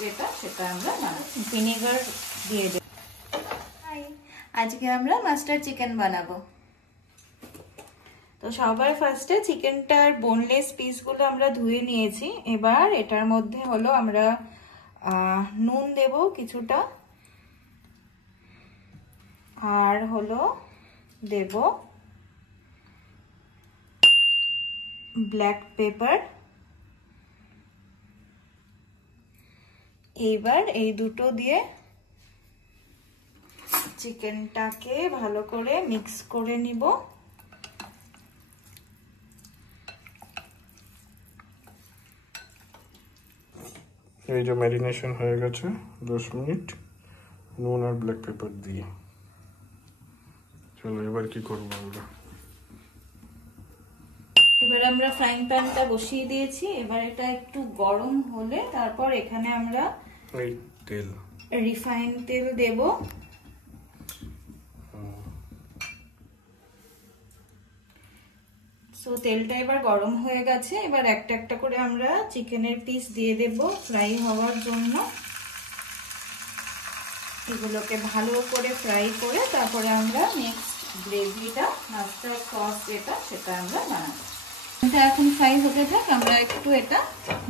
যেটা সেটা আমরা ভিনেগার দিয়ে দেব। আজকে আমরা মাস্টার চিকেন বানাবো। তো সবার ফার্স্টে চিকেনটার বোনলেস পিসগুলো আমরা ধুয়ে নিয়েছি। এবার এটার মধ্যে হলো আমরা নুন দেব কিছুটা, আর হলো দেব ব্ল্যাক পেপার। এইবার এই দুটো দিয়ে চিকেনটাকে ভালো করে মিক্স করে নিব। এই যে ম্যারিনেশন হয়ে গেছে 10 মিনিট নুন আর ব্ল্যাক পেপার দিয়ে। চলো এবার কি করব আমরা? এবার আমরা ফ্রাইং প্যানটা বসিয়ে দিয়েছি। এবার এটা একটু গরম হলে তারপর এখানে আমরা এই তেল, রিফাইন তেল দেব। সো তেলটা এবার গরম হয়ে গেছে। এবার একটা একটা করে আমরা চিকেনের পিস দিয়ে দেব ফ্রাই হওয়ার জন্য। এগুলোকে ভালো করে ফ্রাই করে তারপরে আমরা নেক্সট গ্রেভিটা, মাস্টার সস যেটা সেটা আমরা বানাবো। এটা এখন ফ্রাই হতে থাক, আমরা একটু এটা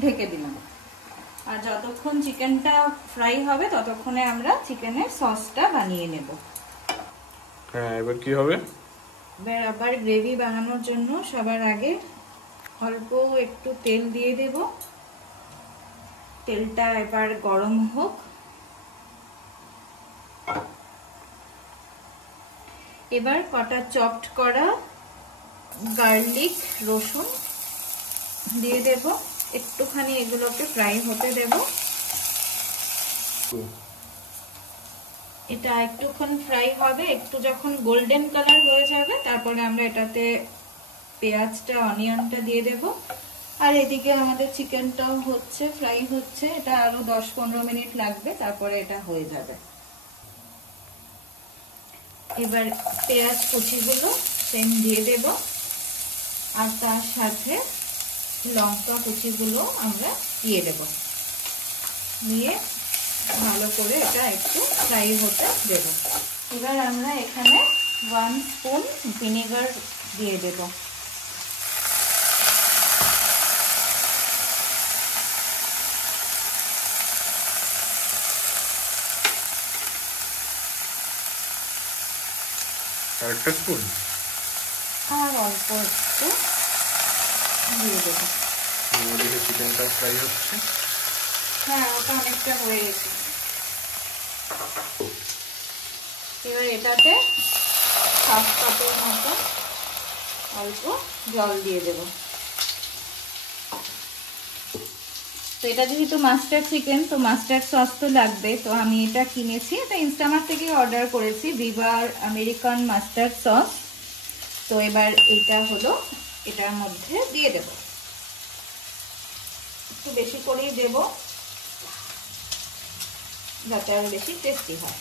ঢেকে দিলাম। আর যতক্ষণ চিকেনটা ফ্রাই হবে ততক্ষণে আমরা চিকেনের সসটা বানিয়ে নেব। হ্যাঁ, এবার কি হবে? এবার আবার গ্রেভি বানানোর জন্য সবার আগে অল্প একটু তেল দিয়ে দেব। তেলটা এবার গরম হোক। এবার কটা চপড করা গার্লিক, রসুন দিয়ে দেব। একটুখানি এগুলোকে ফ্রাই হতে দেব। এটা একটুক্ষণ ফ্রাই হবে, একটু যখন গোল্ডেন কালার হয়ে যাবে তারপরে আমরা এটাতে পেঁয়াজটা, অনিয়নটা দিয়ে দেব। আর এদিকে আমাদের চিকেনটাও হচ্ছে, ফ্রাই হচ্ছে। এটা আরো 10-15 মিনিট লাগবে, তারপরে এটা হয়ে যাবে। এবার পেঁয়াজ কুচিগুলো সেম দিয়ে দেব, আর তার সাথে লঙ্কা কুচিগুলো আমরা দিয়ে দেব। দিয়ে ভালো করে এটা একটু ফ্রাই হতে দেব। এবার আমরা এখানে 1 স্পুন ভিনেগার দিয়ে দেব। আরেকটা স্পুন আর অল্প একটু দিয়ে দেব। ওদিকে চিকেনটা ফ্রাই হচ্ছে। হ্যাঁ, ওটা অনেকটা হয়ে গেছে। এবার এটাতে 1/2 কাপের মতো অল্প জল দিয়ে দেব। তো এটা যেহেতু মাস্টার্ড চিকেন, তো মাস্টার্ড সস তো লাগবে। তো আমি এটা কিনেছি, এটা ইনস্টামার্ট থেকে অর্ডার করেছি, ভিভার আমেরিকান মাস্টার্ড সস। তো এবার এটা হলো এটার মধ্যে দিয়ে দেব। একটু বেশি করেই দেব যাতে আরো বেশি টেস্টি হয়।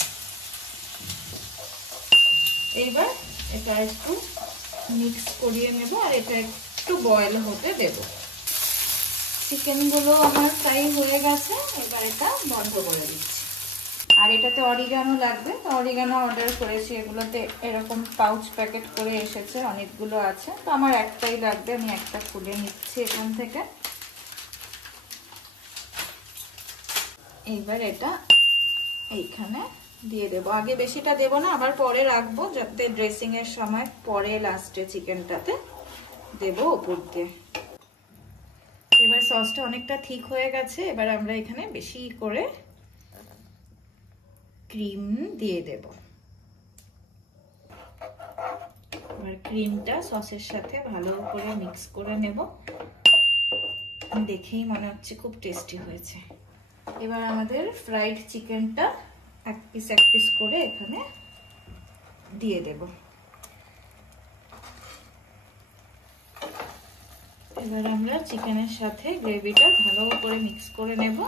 এইবার এটা একটু মিক্স করিয়ে নেব আর এটা একটু বয়েল হতে দেব। চিকেনগুলো আমার ফ্রাই হয়ে গেছে। এবার এটা বন্ধ করে দিচ্ছি। আর এটাতে অরিগানো লাগবে, তো অরিগানো অর্ডার করেছি। এগুলোতে এরকম পাউচ প্যাকেট করে এসেছে, অনেকগুলো আছে। তো আমার একটাই লাগবে, আমি একটা খুলে নিচ্ছি এখান থেকে। এইবার এটা এইখানে দিয়ে দেব। আগে বেশিটা দেব না, আবার পরে রাখবো, যাতে ড্রেসিং এর সময় পরে লাস্টে চিকেনটাতে দেব উপর দিয়ে। এবার সসটা অনেকটা ঠিক হয়ে গেছে। এবার আমরা এখানে বেশি করে ক্রিম দিয়ে দেব। এবার ক্রিমটা সসের সাথে ভালো করে মিক্স করে নেব। দেখেই মনে হচ্ছে খুব টেস্টি হয়েছে। এবার আমাদের ফ্রাইড চিকেনটা এক পিস করে এখানে দিয়ে দেব। এবার আমরা চিকেনের সাথে গ্রেভিটা ভালো করে মিক্স করে নেব।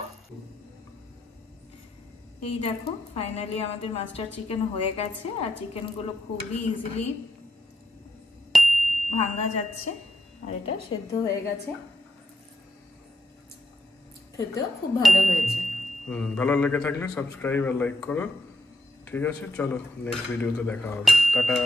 এই দেখো, ফাইনালি আমাদের মাস্টার চিকেন হয়ে গেছে। আর চিকেনগুলো খুবই ইজিলি ভাঙা যাচ্ছে, আর এটা সেদ্ধ হয়ে গেছে। খেতেও খুব ভালো হয়েছে। ভালো লেগে থাকলে সাবস্ক্রাইব আর লাইক করো। ঠিক আছে, চলো নেক্সট ভিডিওতে দেখা হবে। টাটা।